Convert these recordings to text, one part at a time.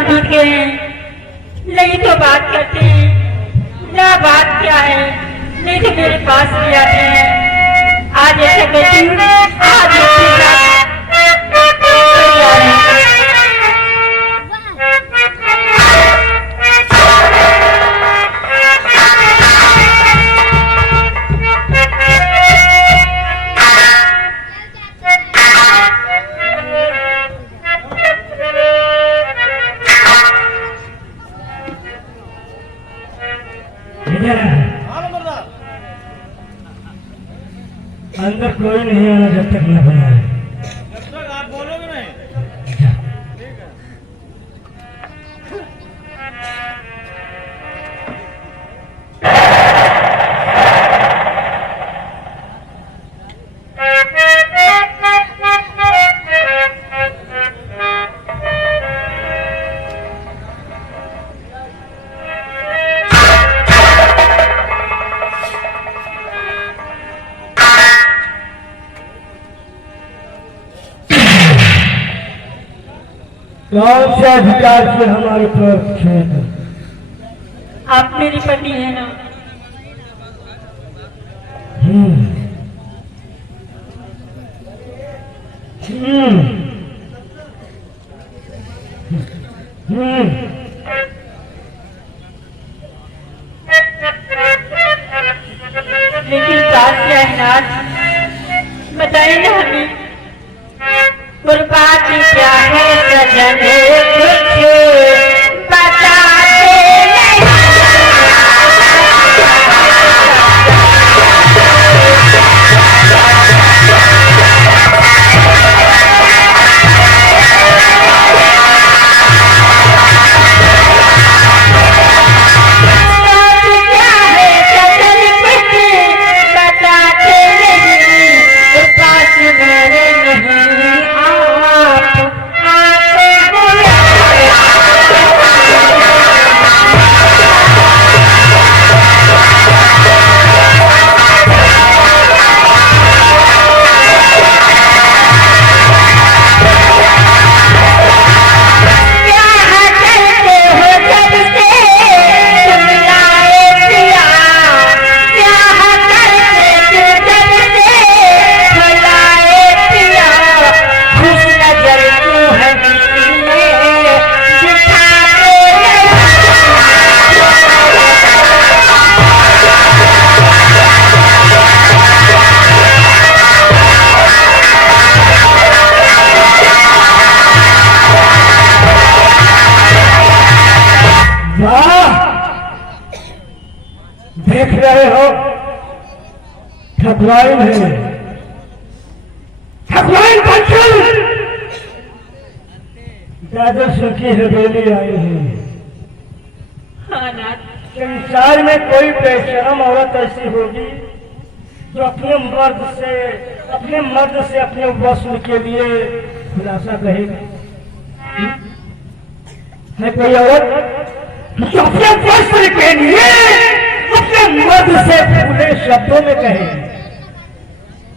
साल बीत गए हैं, नहीं तो बात करते ना, बात क्या है, नहीं तो मेरे पास भी आते हैं। आज ऐसा कहती हूँ, आज इसके साथ जा रहे हैं। अंदर कोई नहीं आना जब तक न बनाए। जब तक आप बोलोगे नहीं। ठीक है। कौन से अधिकार से हमारे पर खेल? आप मेरी पत्नी है ना? हम्म। लेकिन बात क्या है नाथ, बताइए ना हमें, और बात क्या है सजन, कुछ बताते नहीं। देख रहे हो, ठकुराइन है, ठकुराइन बच्चन दादा सुखी हवेली आई है। हाँ नाथ, संसार में कोई बेशरम औरत ऐसी होगी जो अपने मर्द से अपने वस्त्र के लिए खुलासा कहेगी? है कोई औरत जो अपने वस्त्र के लिए अपने मर्द से पूरे शब्दों में कहेगी?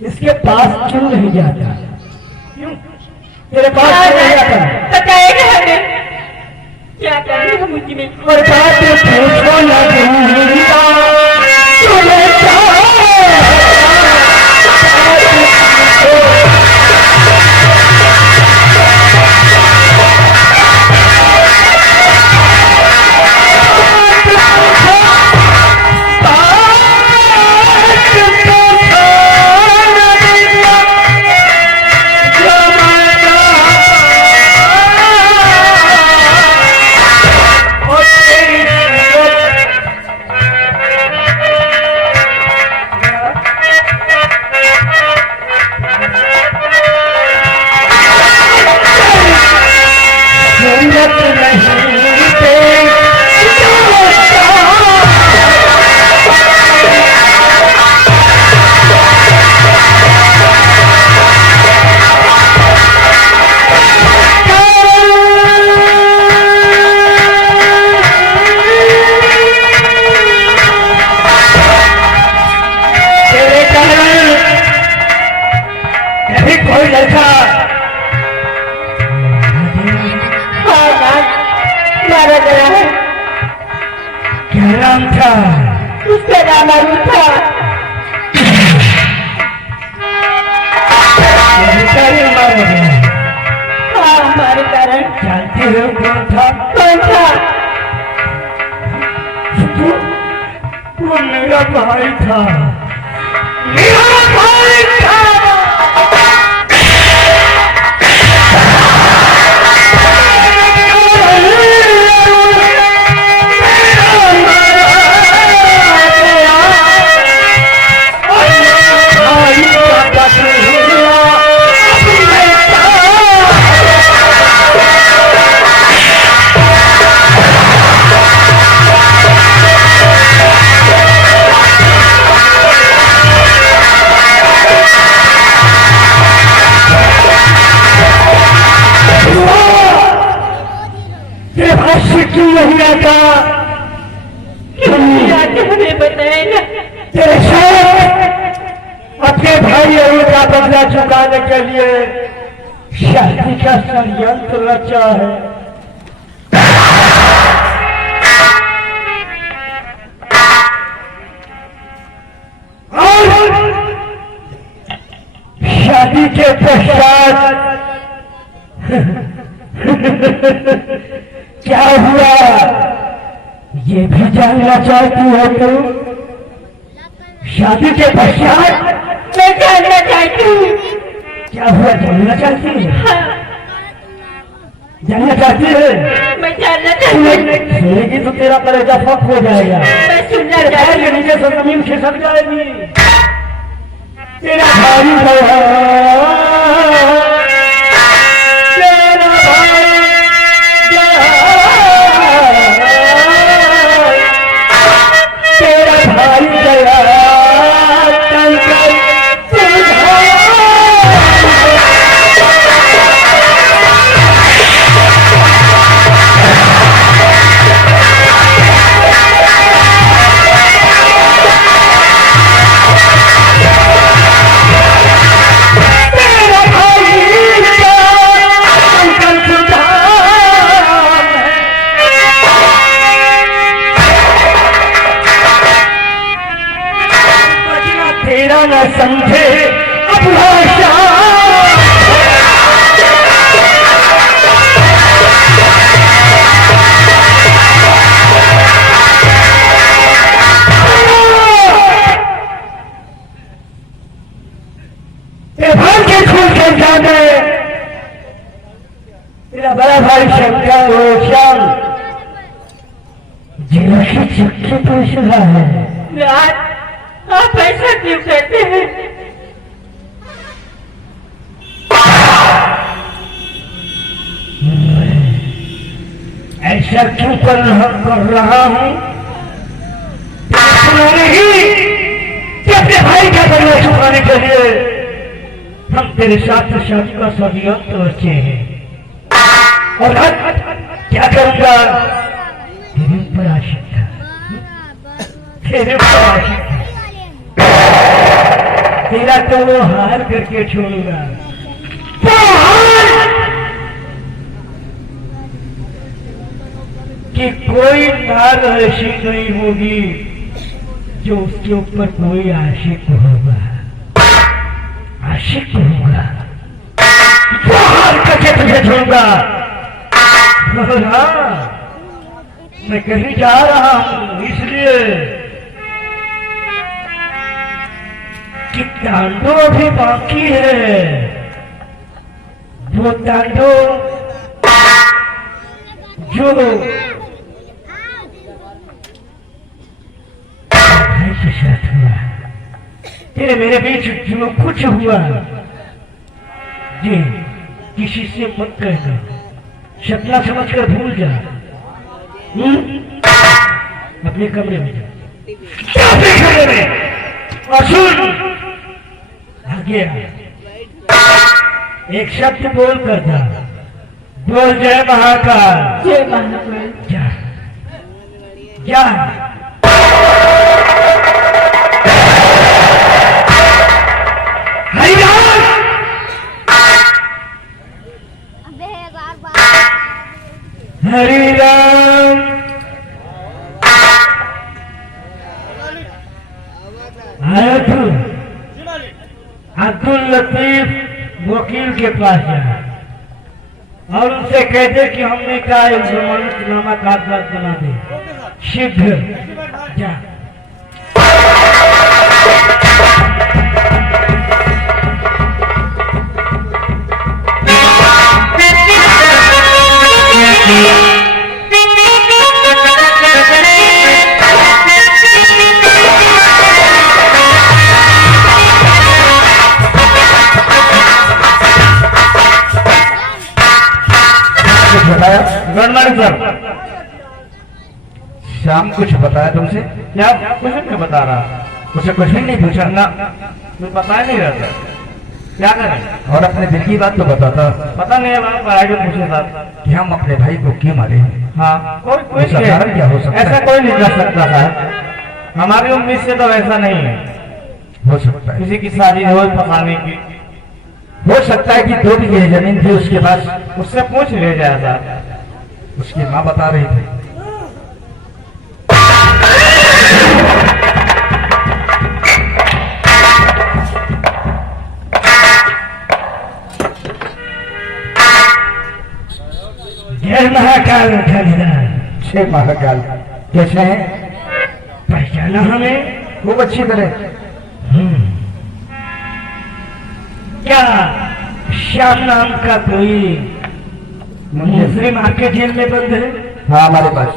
इसके पास क्यों नहीं जाता? क्यों तेरे पास क्यों नहीं जाता? बताएगा हमें क्या करना है मुझे में। और बात पूछो ना नाम था? उसका नाम अरुण था। हाँ, हमारे कारण। जानते हो कौन था? कौन था? वो मेरा भाई था, मेरा भाई था। क्यों नहीं आता? क्यों नहीं आते हमें बताएगा? तेरे साथ अपने भाई अरुण का बदला चुकाने के लिए शादी का षड्यंत्र रचा है। और शादी के पश्चात क्या हुआ ये भी जानना चाहती हो तुम? शादी के पश्चात मैं जानना चाहती हूँ। क्या हुआ जानना चाहती है? हाँ, जानना चाहती है? मैं जानना चाहती हूँ। सुनेगी तो तेरा कलेजा फक हो जाएगा। मैं सुनना पैर चाहती के हूँ। नीचे से जमीन खिसक जाएगी। तेरा भाई गया, न समझे अभिलाषा। तेरे भाई के खून संख्या में तेरा बड़ा भाई शंकर और श्याम जिला की चक्की पूछ रहा है। आप ऐसा क्यों कहते हैं? ऐसा क्यों कर रहा हूं? सुना नहीं कि अपने भाई का बदला चुकाने के लिए हम तेरे साथ शादी का षड्यंत्र रचे हैं। और अब क्या करूंगा? तेरे ऊपर आशिक था, तेरे ऊपर आशिक था। तेरा तो वो हार करके छोड़ूंगा। कि कोई नार ऐसी नहीं होगी जो उसके ऊपर कोई आशिक होगा। आशिक होगा वो हार करके तुझे छोड़ूंगा। मैं कहीं जा रहा हूं इसलिए कि तांडो अभी बाकी है। वो तांडो जो भाई के साथ हुआ, तेरे मेरे बीच जो कुछ हुआ ये किसी से मत कहना, सपना समझकर भूल जा। अपने कमरे में जा, अपने कमरे में। और सुन, आगे एक शब्द बोल कर जा। बोल जय महाकाल। जय महाकाल। जा जा। हरिराम। हरिराम। लतीफ वकील के पास जा और उनसे कह दे कि हमने कहा एक जमानतनामा कागजात बना दे। शीघ्र जा। Good morning sir. श्याम कुछ बताया तुमसे? क्या कुछ नहीं बता रहा, मुझे कुछ भी नहीं पूछा ना कुछ बता नहीं रहा था। क्या करें? और अपने दिल की बात तो बताता पता नहीं है भाई को पूछे साहब कि हम अपने भाई को क्यों मारे। हाँ कोई इसका कारण क्या हो सकता है? ऐसा कोई नहीं कर सकता था। हमारी उम्मीद से तो ऐसा नहीं है। हो सकता है किसी की शादी हो फंसाने की, हो सकता है कि 2 बीघे जमीन थी उसके पास, उससे पूछ ले जाए साहब। उसकी माँ बता रही थी। जय महाकाल खरीदार। छह महाकाल कैसे हैं? पहचाना हमें? खूब अच्छी तरह। क्या श्याम नाम का कोई मुस्लिम आपके जेल में बंद है? हाँ हमारे पास।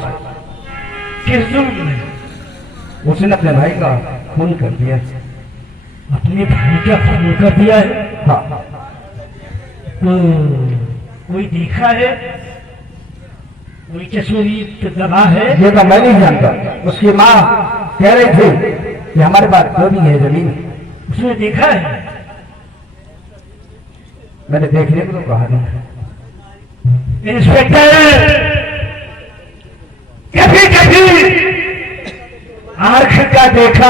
किस जुर्म में? उसने अपने भाई का खून कर दिया। अपने भाई का खून कर दिया है? हाँ। तो कोई देखा है? कोई कसूरी गवाह है? ये तो मैं नहीं जानता। उसकी माँ कह रही थी कि हमारे पास 2 बीघे जमीन। उसने देखा है? मैंने देखने को तो कहा नहीं। इंस्पेक्टर, कभी कभी आंख का देखा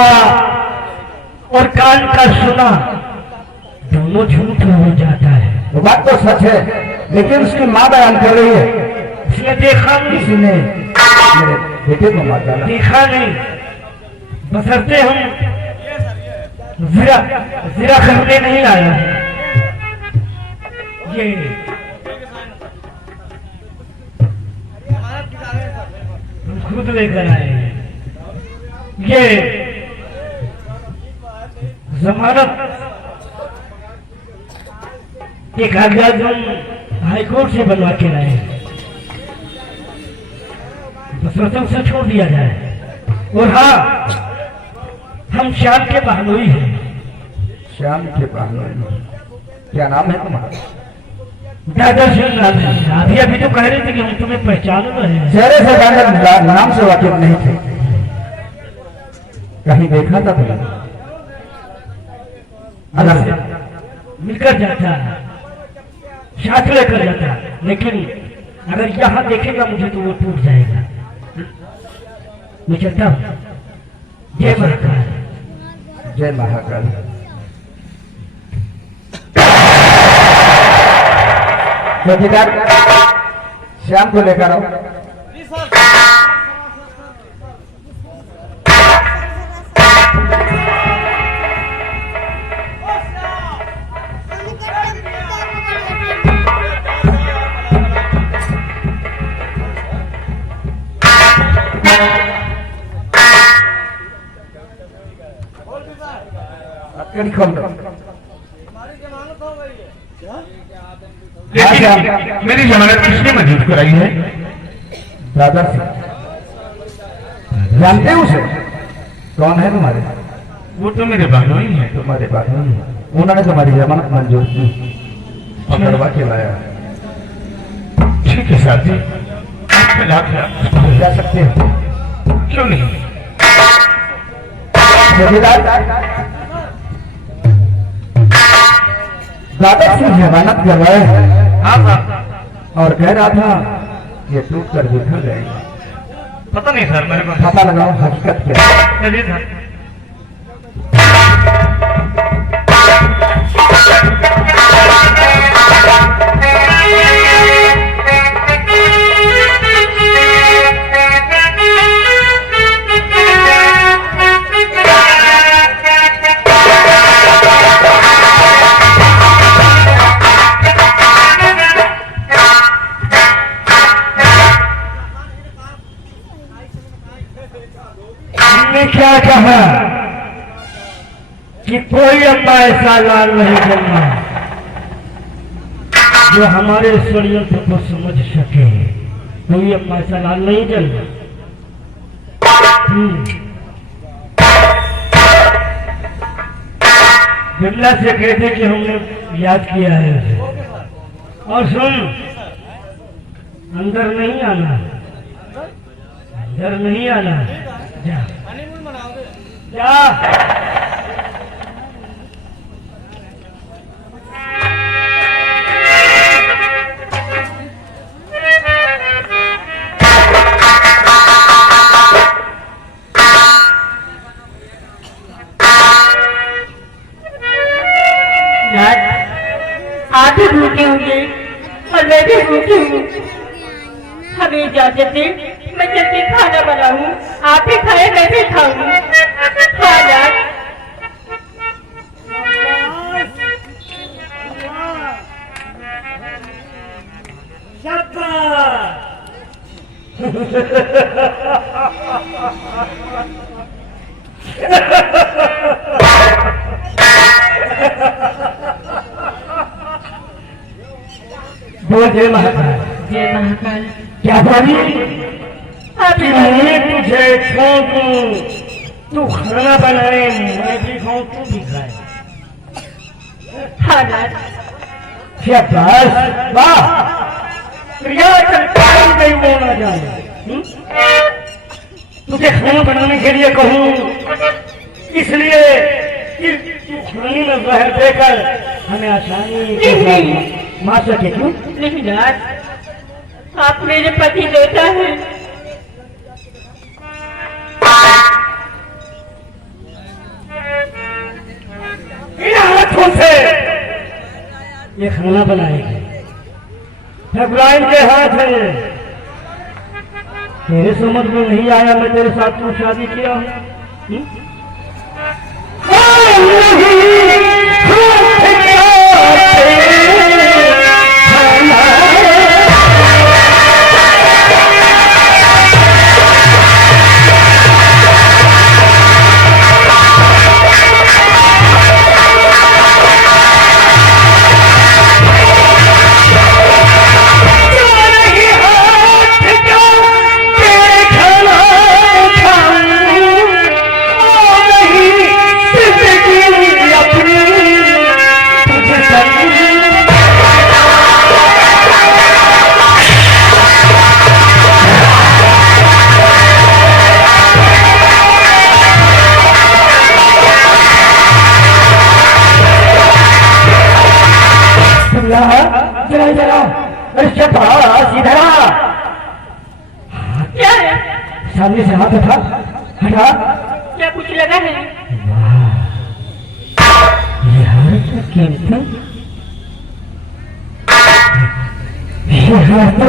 और कान का सुना दोनों झूठ हो जाता है। वो बात तो सच है, लेकिन उसकी माँ बयान कर रही है उसने देखा नहीं। किसी ने मेरे बेटे को मार डाला। देखा नहीं, बसरते हम जिरा करने नहीं आया है। ये हम खुद लेकर आए हैं। ये जमानत के कागजात हम हाईकोर्ट से बनवा के लाए हैं। बसरते उसे छोड़ दिया जाए। और हाँ, हम श्याम के बहनोई हैं। श्याम के बहनोई। क्या नाम है तुम्हारा? दादा सिंह नाम है। अभी अभी तो कह रहे थे कि हम तुम्हें पहचान रहे हैं। चेहरे से जानकर नाम से वाकिफ नहीं थे। कहीं देखा था तुम्हें? अगर मिलकर जाता, साथ लेकर जाता, लेकिन अगर यहाँ देखेगा मुझे तो वो टूट जाएगा। मैं चलता हूँ। जय महाकाल। जय महाकाल। चौकीदार, श्याम को लेकर आओ। हथकड़ी खोल दो। मेरी जमानत किसने मंजूर कराई है? दादा सिंह। जानते हो उसे? कौन है तुम्हारे? वो तो मेरे बहनों ही है। तुम्हारे बात नहीं। उन्होंने तुम्हारी जमानत मंजूर की और करवा के लाया। ठीक है साहब जी, आप लाख जा सकते हो। क्यों नहीं? जमींदार, दादा सिंह जमानत कर रहे हैं। हाँ साहब। और कह रहा था ये टूट कर बिखर जाएगा। पता नहीं सर, मेरे को पता लगाओ हकीकत क्या है। चलिए सर। क्या कहा कि कोई अम्मा ऐसा लाल नहीं जन्मा जो हमारे षड्यंत्र को समझ सके। कोई अम्मा ऐसा लाल नहीं जन्मा। बिरला से कहते कि हमने याद किया है उसे। और सुन, अंदर नहीं आना, अंदर नहीं आना, जा जा। आप भी भूखे होंगे और मैं भी भूखी हूँ। हमें इजाजत दे, मैं जल्दी खाना बनाऊं। आप भी खाए, मैं भी खाऊं। खाना बोल जय महाकाल। जय महाकाल। क्या बोली? अभी मैं तुझे ठोकूं, तू खाना बनाए, मैं भी खाऊं, तू भी खाए। खाना शाबाश, वाह, प्रिया चलता नहीं बोलना जाए। तुझे खाना बनाने के लिए कहूं, इसलिए कि तू खाने में बहर देकर हमें आसानी से मार सके। क्यों नहीं राज, आप मेरे पति देवता हैं। इन हाथों से ये खाना बनाएगी। भगवान के हाथ है। तेरे समझ में नहीं आया मैं तेरे साथ क्यों शादी किया हूँ? जरा जरा, अरे शाबाश, इधर आ। क्या है? सामने से हाथ उठा, हटा। क्या कुछ लगा है? यार तो कीमती, यार तो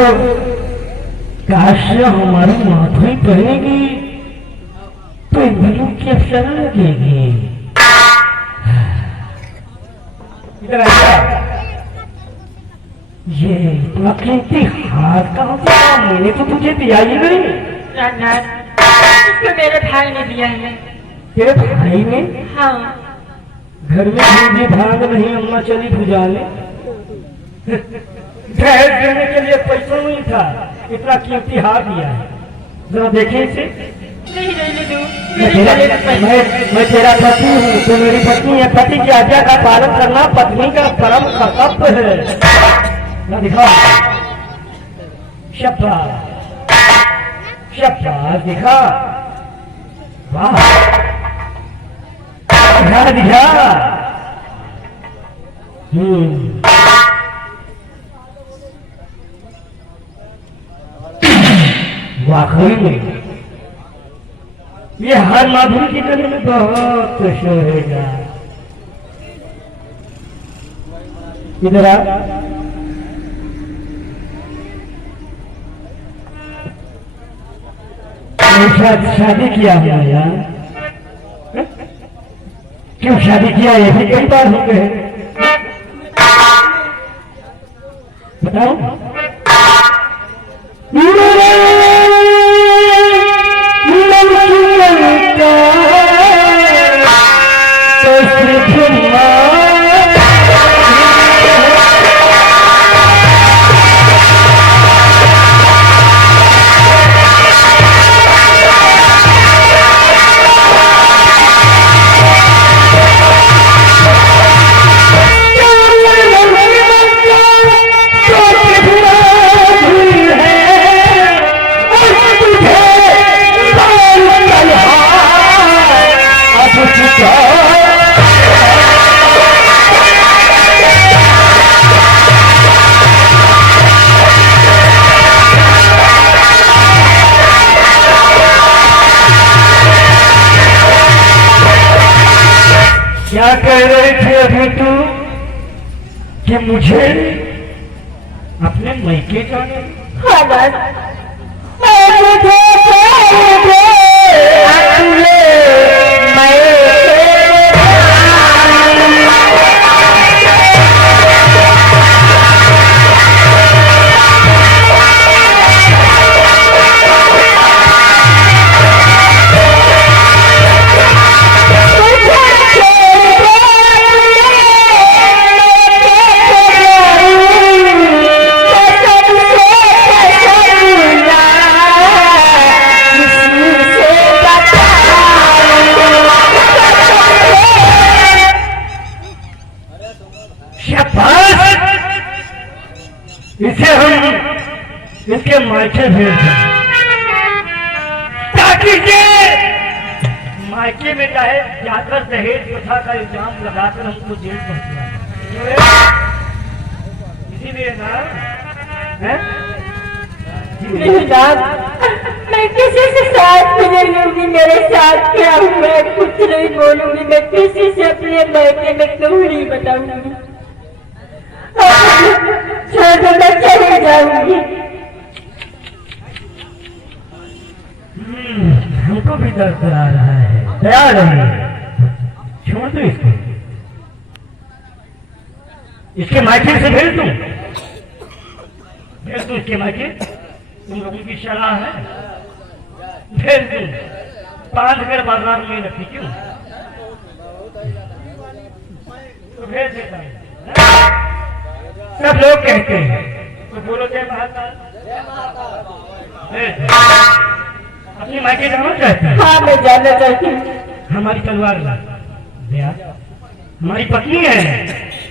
काश हमारी माधुरी पहनेगी तो इंद्रियों की अप्सरा लगेगी। इधर आ। ये इतना कीमती हाथ कहाँ से आया? मैंने तो तुझे दिया ही नहीं। इसको मेरे भाई ने दिया है। तेरे भाई ने? हाँ। घर में दूधी भाग नहीं, अम्मा चली भुजाने। दहेज देने के लिए पैसा नहीं था, इतना कीमती हाथ दिया है। जरा देखे इसे। नहीं रहने दो, मैं तेरा पति हूँ, तो मेरी पत्नी है। पति की आज्ञा का पालन करना पत्नी का परम कर्तव्य है। ना दिखा, शाबाश शाबाश, दिखा, वाह, दिखा दिखा। वाकई में ये हर माधुरी की गले में बहुत शोरेगा। इधर आ। शादी किया है यार, क्यों शादी किया? ये भी कई बार हो गए, बताओ। मन की क्या कह रही थी अभी तू कि मुझे अपने मैके जाने? हाँ बस मुझे अपने इसे हम इसके मायके भेज दें ताकि ये मायके में चाहे जाकर दहेज प्रथा का इल्जाम लगाकर हमको जेल पहुंचवा। इसीलिए ना मैं किसी से साथ भी नहीं लूंगी। मेरे साथ क्या हुआ कुछ नहीं बोलूंगी। मैं किसी से अपने मायके में क्यों नहीं बताऊंगी। मैं चली जाऊंगी। हमको भी दर्द आ रहा है। तैयार है, छोड़ दो इसको। इसके मायके से भेज दूं, भेज दूं इसके मायके। तुम लोगों की सलाह है, भेज दूं। 5 घर बाजार में रखी क्यों, तो भेज देता हूं। सब लोग कहते हैं तो बोलो जय महाकाल। अपनी मायके जाना चाहते हैं? हाँ मैं जाना चाहती हूँ। हमारी तलवार ला भैया, हमारी पत्नी है।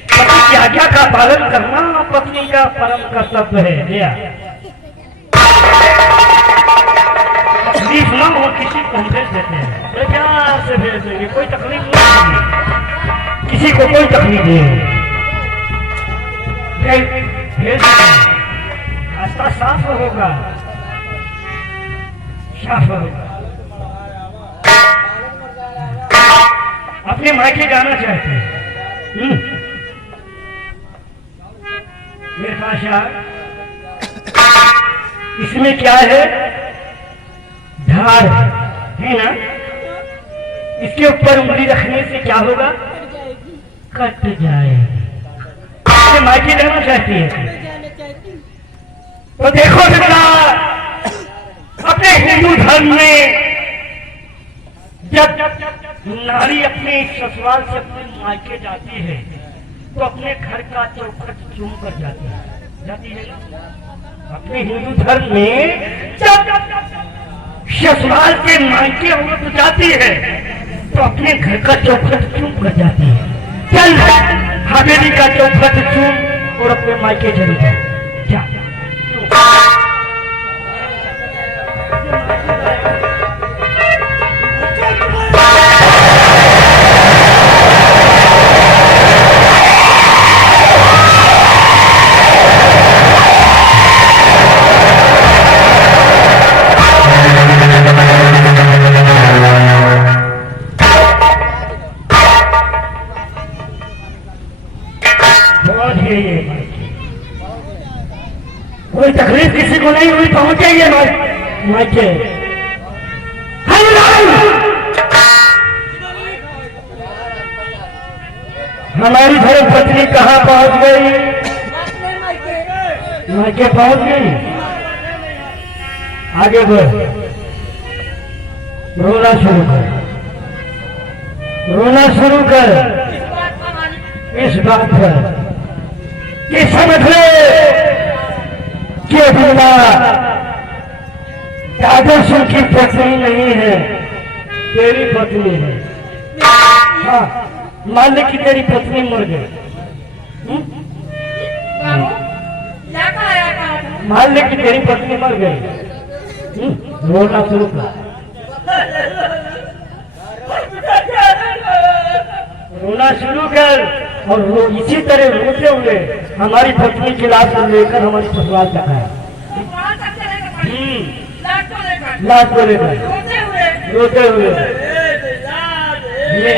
पति की आज्ञा का पालन करना पत्नी का परम कर्तव्य है भैया। तकलीफ ना हो किसी को हम भेज देते हैं, प्यार से भेज देंगे, कोई तकलीफ नहीं होगी, किसी को कोई तकलीफ नहीं होगी। भेज रास्ता साफ होगा, साफ होगा। अपने मायके जाना चाहते हैं? मेरे पास यार इसमें क्या है, धार है ना, इसके ऊपर उंगली रखने से क्या होगा, कट जाएगी। अपने मायके जाना चाहती है तो देखो बेटा, अपने हिंदू धर्म में जब नारी अपने ससुराल से अपने मायके जाती है तो अपने घर का चौखट चूम कर जाती है ना। अपने हिंदू धर्म में जब ससुराल के मायके औरत जाती है तो अपने घर का चौखट चूम कर जाती है। चल हवेली का चौखट चूम और अपने मायके चली जा। कोई तकलीफ किसी को नहीं हुई, पहुंच जाइए मायके। हमारी धर्म पत्नी कहाँ पहुंच गई? मायके पहुंच गई। आगे बढ़, रोना शुरू कर, रोना शुरू कर इस बात पर कि समझ ले कि बिना दादर सिंह की पत्नी नहीं है, तेरी पत्नी है। हाँ, मान ले कि तेरी पत्नी मर गई, मान ले कि तेरी पत्नी मर गई, रोना शुरू कर, रोना शुरू कर और वो इसी तरह रोते हुए हमारी पत्नी की लाश लेकर हमारी ससुराल तक आया। लाश को लेकर रोते हुए ये